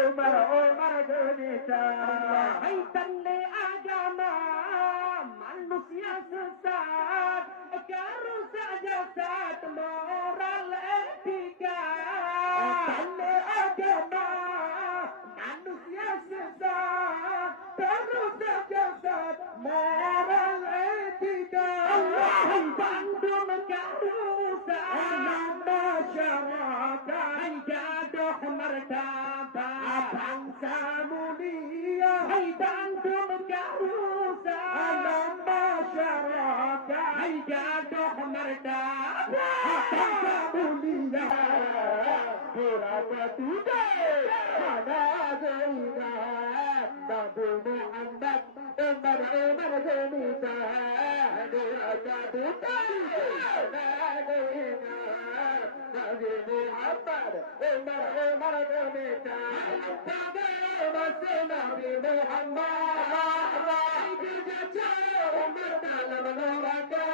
Umar Gunita Hai tanda agama manusia sesat kerusak jasad moral etika tanda agama manusia sesat kerusak jasad moral etika Allah bandung kerusak masyarakat gaduh martabat bangsa mulia hai bandung kerusak alam masyarakat hai gaduh martabat bangsa mulia berapa tidak ada zainab Nabi Muhammad Umar Gunita berapa tidak Nabi Muhammad Umar Gunita Bagaimana Nabi Muhammad Dijajah Umar dalam neraka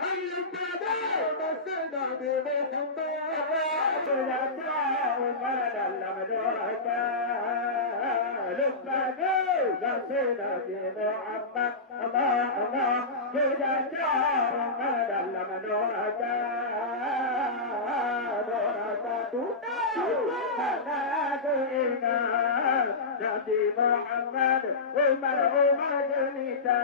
Ayo bagaimana Nabi Muhammad Dijajah Umar dalam neraka Lupakan Nabi Muhammad Allah Dijajah Umar dalam neraka Nabi Muhammad Umar Gunita